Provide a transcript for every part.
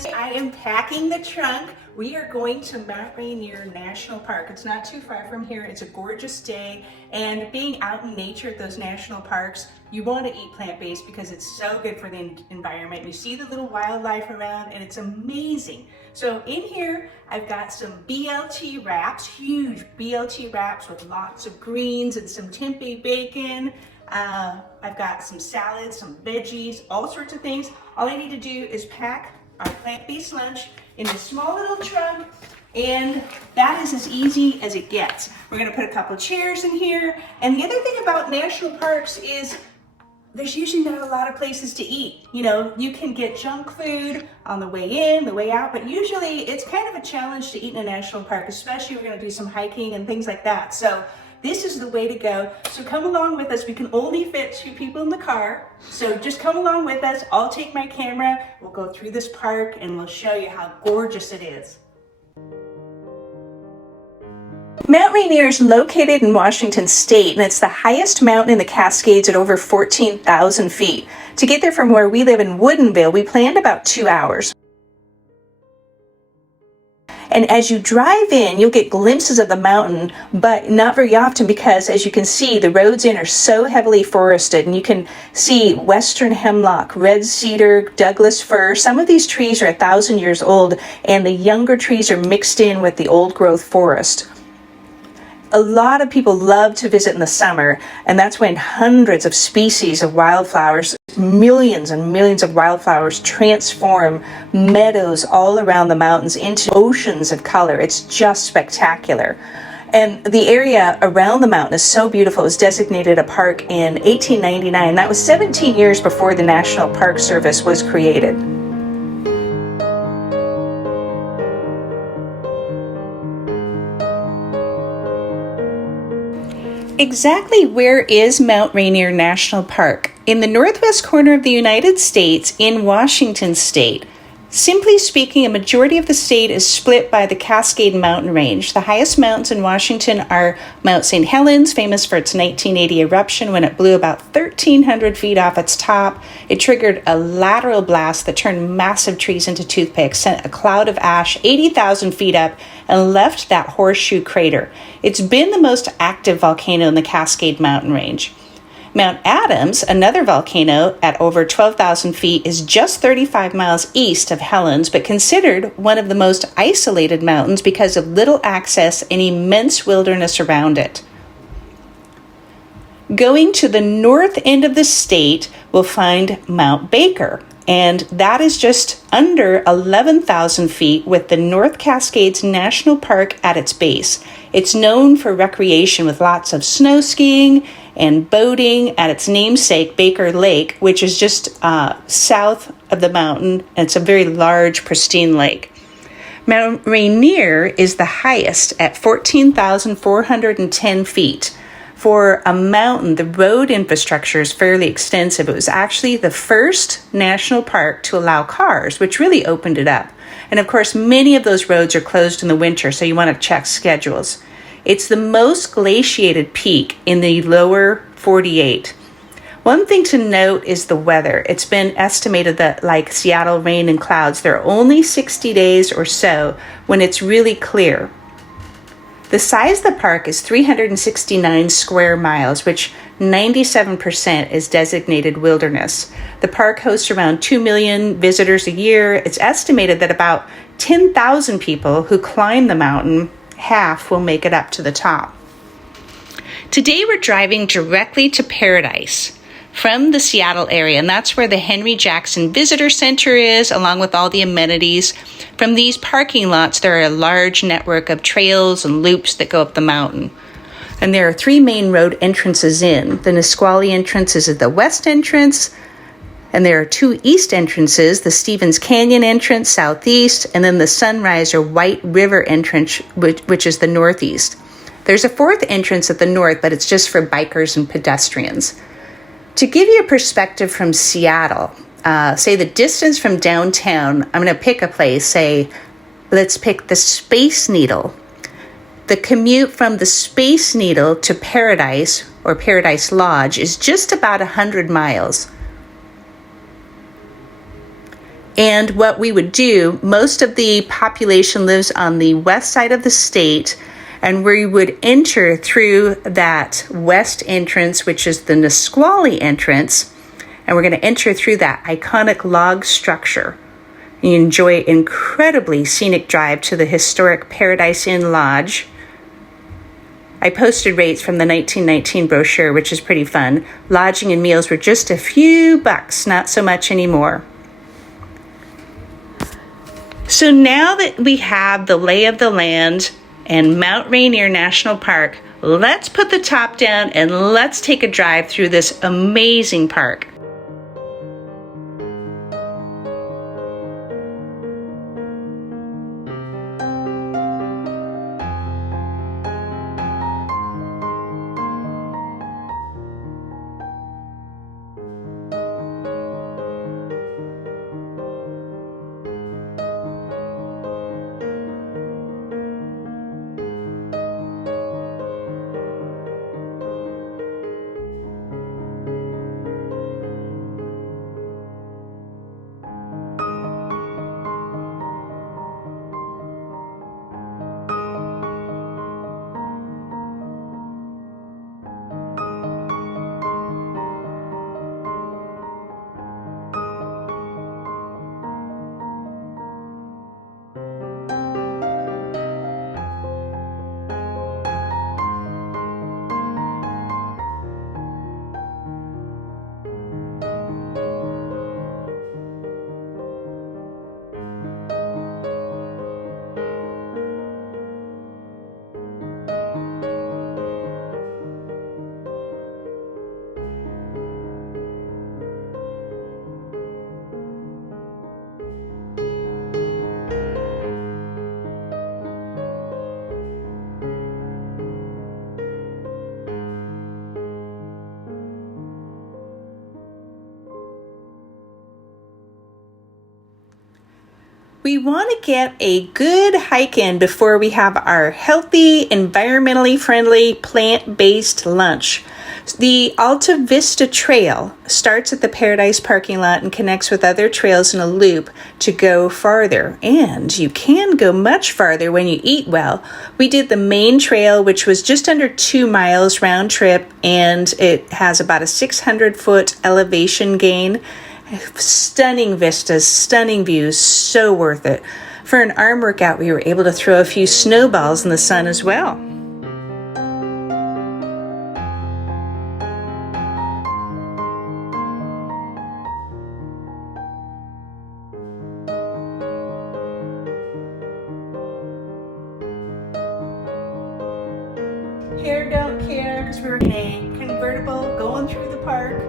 is I am packing the trunk. We are going to Mount Rainier National Park. It's not too far from here. It's a gorgeous day, and being out in nature at those national parks, you want to eat plant-based because it's so good for the environment. You see the little wildlife around and it's amazing. So in here, I've got some BLT wraps, huge BLT wraps with lots of greens and some tempeh bacon. I've got some salads, some veggies, all sorts of things. All I need to do is pack our plant-based lunch in this small little trunk, and that is as easy as it gets. We're gonna put a couple of chairs in here. And the other thing about national parks is there's usually not a lot of places to eat. You know, you can get junk food on the way in, the way out, but usually it's kind of a challenge to eat in a national park, especially we're gonna do some hiking and things like that. So this is the way to go. So come along with us. We can only fit 2 people in the car. So just come along with us. I'll take my camera. We'll go through this park and we'll show you how gorgeous it is. Mount Rainier is located in Washington State, and it's the highest mountain in the Cascades at over 14,000 feet. To get there from where we live in Woodinville, we planned about 2 hours. And as you drive in, you'll get glimpses of the mountain, but not very often because, as you can see, the roads in are so heavily forested, and you can see western hemlock, red cedar, Douglas fir. Some of these trees are 1,000 years old, and the younger trees are mixed in with the old growth forest. A lot of people love to visit in the summer, and that's when hundreds of species of wildflowers, millions and millions of wildflowers, transform meadows all around the mountains into oceans of color. It's just spectacular. And the area around the mountain is so beautiful. It was designated a park in 1899. That was 17 years before the National Park Service was created. Exactly where is Mount Rainier National Park? In the northwest corner of the United States, in Washington State. Simply speaking, a majority of the state is split by the Cascade Mountain Range. The highest mountains in Washington are Mount St. Helens, famous for its 1980 eruption when it blew about 1,300 feet off its top. It triggered a lateral blast that turned massive trees into toothpicks, sent a cloud of ash 80,000 feet up, and left that horseshoe crater. It's been the most active volcano in the Cascade Mountain Range. Mount Adams, another volcano at over 12,000 feet, is just 35 miles east of Helens, but considered one of the most isolated mountains because of little access and immense wilderness around it. Going to the north end of the state, we'll find Mount Baker, and that is just under 11,000 feet with the North Cascades National Park at its base. It's known for recreation with lots of snow skiing and boating at its namesake, Baker Lake, which is just south of the mountain. And it's a very large, pristine lake. Mount Rainier is the highest at 14,410 feet. For a mountain, the road infrastructure is fairly extensive. It was actually the first national park to allow cars, which really opened it up. And of course, many of those roads are closed in the winter, so you want to check schedules. It's the most glaciated peak in the lower 48. One thing to note is the weather. It's been estimated that, like Seattle, rain and clouds, there are only 60 days or so when it's really clear. The size of the park is 369 square miles, which 97% is designated wilderness. The park hosts around 2 million visitors a year. It's estimated that about 10,000 people who climb the mountain, half will make it up to the top. Today we're driving directly to Paradise from the Seattle area, and that's where the Henry Jackson Visitor Center is, along with all the amenities. From these parking lots, there are a large network of trails and loops that go up the mountain. And there are 3 main road entrances in. The Nisqually entrance is at the west entrance, and there are 2 east entrances, the Stevens Canyon entrance, southeast, and then the Sunrise or White River entrance, which is the northeast. There's a 4th entrance at the north, but it's just for bikers and pedestrians. To give you a perspective from Seattle, say the distance from downtown, I'm going to pick a place, say, let's pick the Space Needle. The commute from the Space Needle to Paradise or Paradise Lodge is just about 100 miles. And what we would do, most of the population lives on the west side of the state, and we would enter through that west entrance, which is the Nisqually entrance, and we're going to enter through that iconic log structure. You enjoy an incredibly scenic drive to the historic Paradise Inn Lodge. I posted rates from the 1919 brochure, which is pretty fun. Lodging and meals were just a few bucks, not so much anymore. So now that we have the lay of the land and Mount Rainier National Park, let's put the top down and let's take a drive through this amazing park. We want to get a good hike in before we have our healthy, environmentally friendly, plant-based lunch. The Alta Vista Trail starts at the Paradise parking lot and connects with other trails in a loop to go farther. And you can go much farther when you eat well. We did the main trail, which was just under 2 miles round trip, and it has about a 600-foot elevation gain. Stunning vistas, stunning views, so worth it. For an arm workout, we were able to throw a few snowballs in the sun as well. Care, don't care, because we were in a convertible going through the park.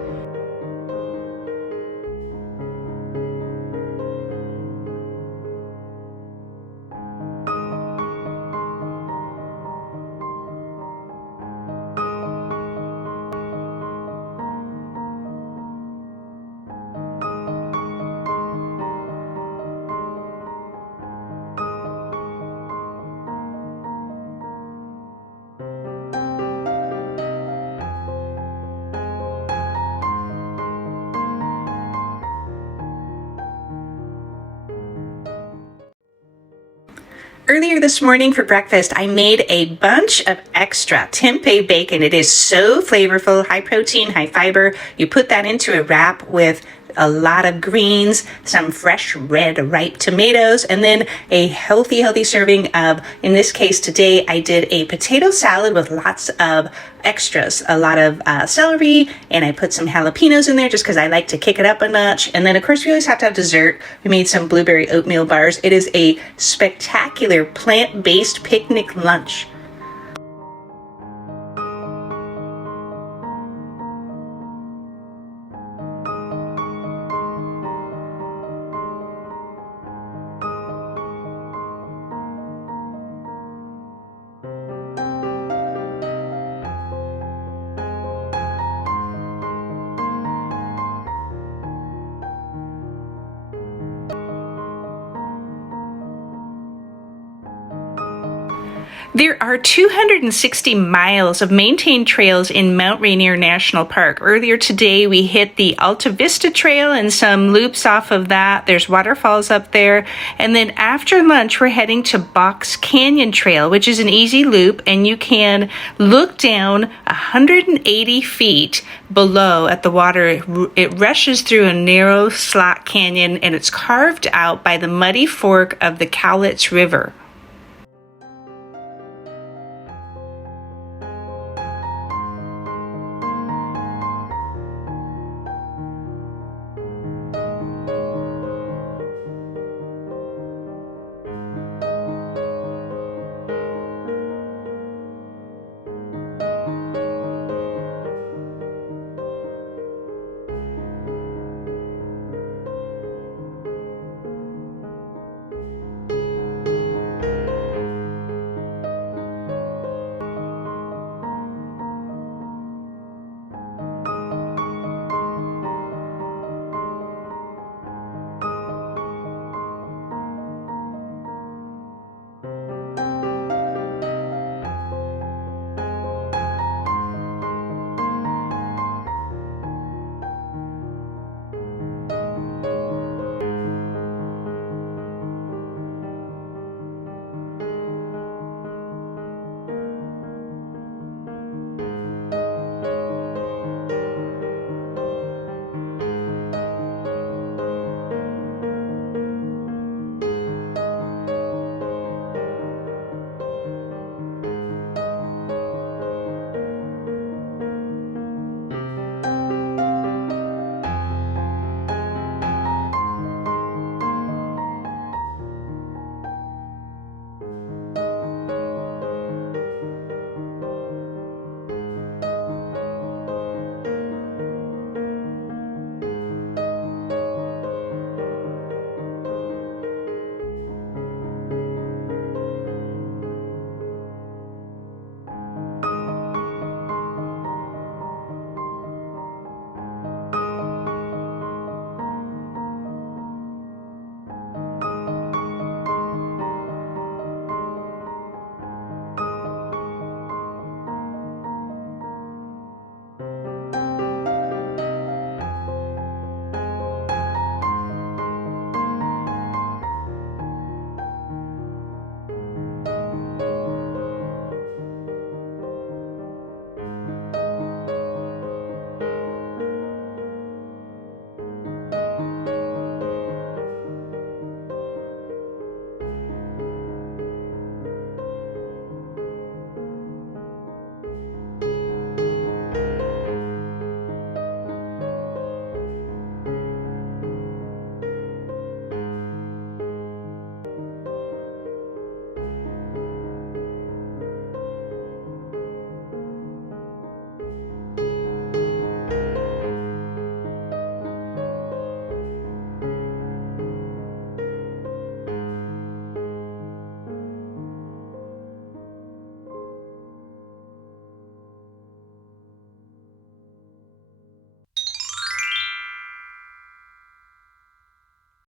Earlier this morning for breakfast, I made a bunch of extra tempeh bacon. It is so flavorful, high protein, high fiber. You put that into a wrap with a lot of greens, some fresh red ripe tomatoes, and then a healthy serving of, in this case today, I did a potato salad with lots of extras, a lot of celery, and I put some jalapenos in there just because I like to kick it up a notch. And then of course we always have to have dessert. We made some blueberry oatmeal bars. It is a spectacular plant-based picnic lunch. There are 260 miles of maintained trails in Mount Rainier National Park. Earlier today, we hit the Alta Vista Trail and some loops off of that. There's waterfalls up there. And then after lunch, we're heading to Box Canyon Trail, which is an easy loop, and you can look down 180 feet below at the water. It rushes through a narrow slot canyon, and it's carved out by the muddy fork of the Cowlitz River.